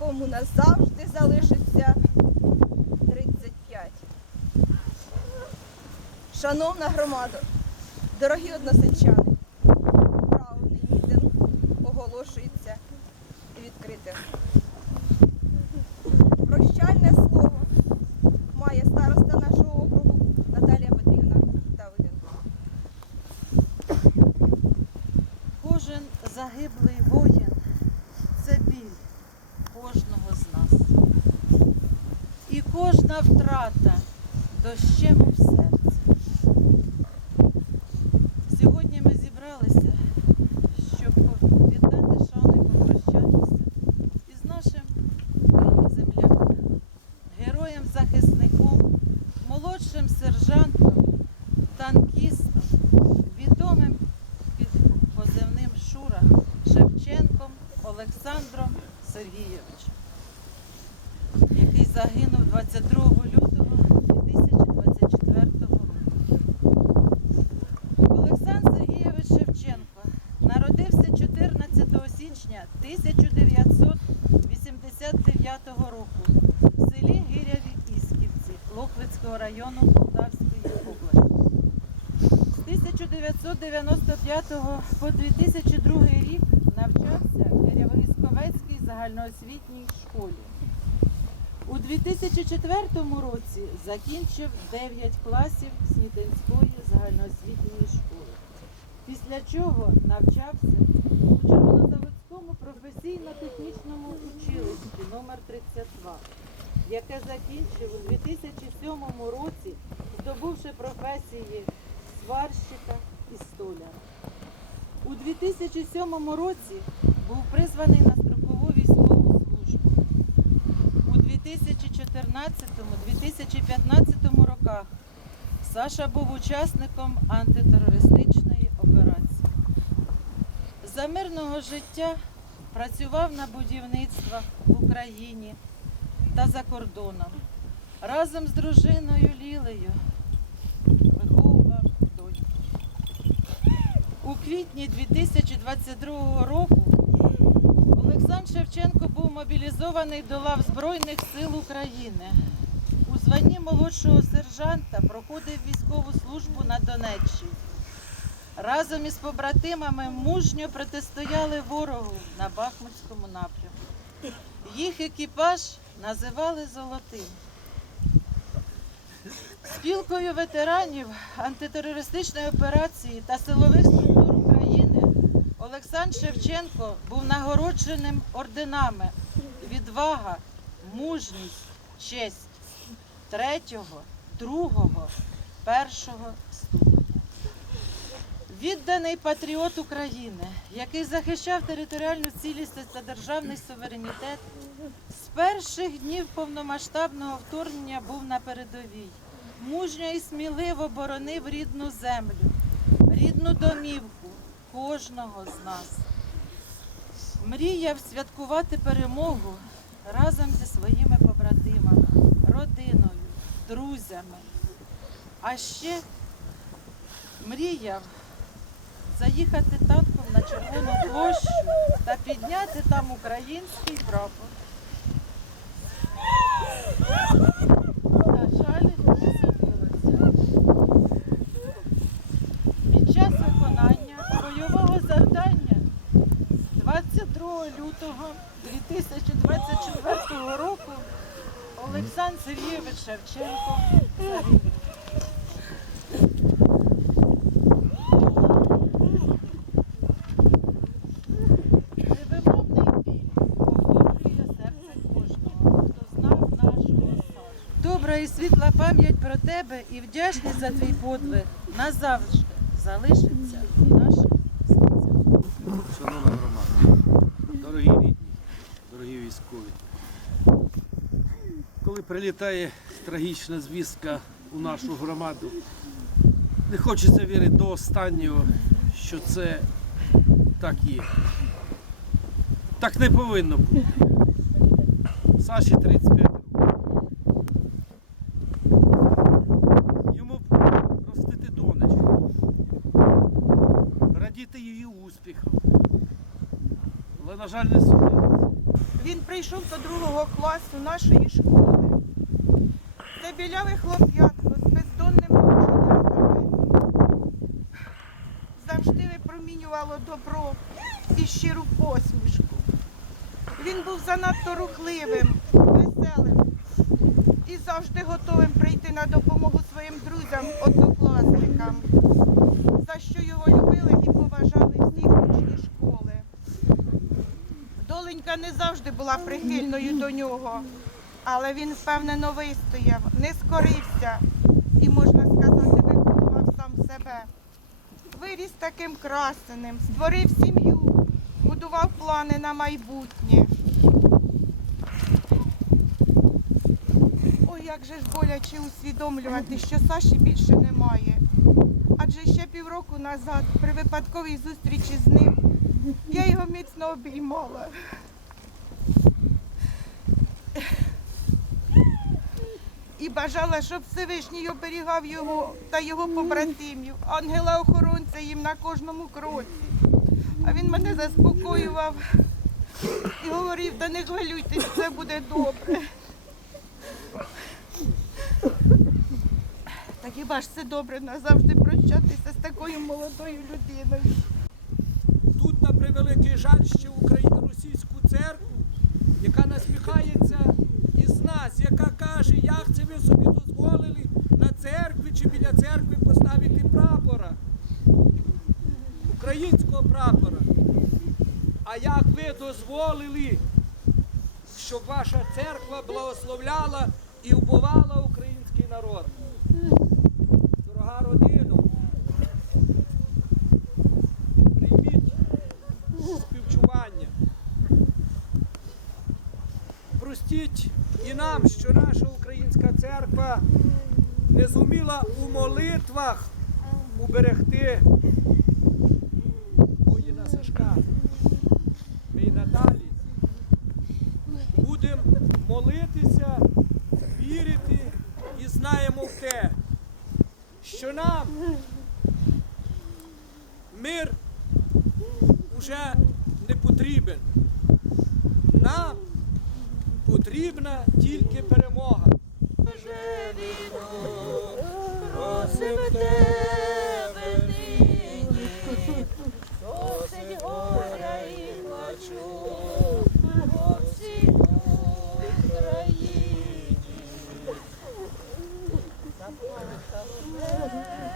якому назавжди залишиться 35. Шановна громада, дорогі односельчани, кожна втрата дощем в серці. Сьогодні ми зібралися, щоб віддати шану і попрощатися із нашим земляком, героєм-захисником, молодшим сержантом, танкістом, відомим під позивним Шура Шевченком Олександром Сергійовичем, загинув 22 лютого 2024 року. Олександр Сергійович Шевченко народився 14 січня 1989 року в селі Гиряві Ісківці Лохвицького району Полтавської області. З 1995 по 2002 рік навчався в Гирявоїсковецькій загальноосвітній школі. У 2004 році закінчив 9 класів Снітинської загальноосвітньої школи. Після чого навчався у Червонозаводському професійно-технічному училищі номер 32 яке закінчив у 2007 році, здобувши професії сварщика і столяра. У 2007 році був призваний на строкову військову службу. У 2014-2015 роках Саша був учасником антитерористичної операції. За мирного життя працював на будівництвах в Україні та за кордоном. Разом з дружиною Лілею виховував доньку. У квітні 2022 року Олександр Шевченко був мобілізований до лав Збройних сил України. У званні молодшого сержанта проходив військову службу на Донеччині. Разом із побратимами мужньо протистояли ворогу на Бахмутському напрямку. Їх екіпаж називали Золотим. Спілкою ветеранів антитерористичної операції та силових структур України Олександр Шевченко був нагородженим орденами відвага, мужність, честь третього, другого, першого ступеня. Відданий патріот України, який захищав територіальну цілісність та державний суверенітет, з перших днів повномасштабного вторгнення був на передовій. Мужньо і сміливо боронив рідну землю, рідну домівку кожного з нас. Мріяв святкувати перемогу разом зі своїми побратимами, родиною, друзями. А ще мріяв заїхати танком на Червону площу та підняти там український прапор. На жаль, не судилося. Під час виконання бойового завдання 22 лютого 2024 року Олександр Сергійович Шевченко загинув. Добра і світла пам'ять про тебе і вдячність за твій подвиг назавжди залишиться в наших серцях. Дорогі рідні, дорогі військові. Коли прилітає трагічна звістка у нашу громаду, не хочеться вірити до останнього, що це так є. Так не повинно бути. Саші 35 успіхам, на жаль, не судиться. Він прийшов до другого класу нашої школи. Це біляве хлоп'ятко з бездонними оченятами. Завжди випромінювало добро і щиру посмішку. Він був занадто рухливим, веселим і завжди готовим прийти на допомогу своїм друзям, однокласникам, за що його любили і поважали всі учні школи. Доленька не завжди була прихильною до нього, але він впевнено вистояв, не скорився і, можна сказати, виховував сам себе. Виріс таким красеним, створив сім'ю, будував плани на майбутнє. Ой, як же ж боляче усвідомлювати, що Саші більше немає. Адже ще півроку назад, при випадковій зустрічі з ним, я його міцно обіймала. І бажала, щоб Всевишній оберігав його та його побратимів, ангела-охоронця їм на кожному кроці. А він мене заспокоював і говорив, та не хвилюйтесь, все буде добре. Так хіба ж це добре назавжди прощатися з такою молодою людиною? Превеликий жаль, ще російську церкву, яка насміхається із нас, яка каже, як це ви собі дозволили на церкві чи біля церкви поставити прапора, українського прапора. А як ви дозволили, щоб ваша церква благословляла і вбивала український народ? Простіть і нам, що наша українська церква не зуміла у молитвах уберегти воїна Сашка. Ми й надалі будемо молитися, вірити і знаємо в те, що нам мир уже не потрібен. потрібна тільки перемога. Просимо тебе, нині, досить горя і плачу по всій Україні. Заплакала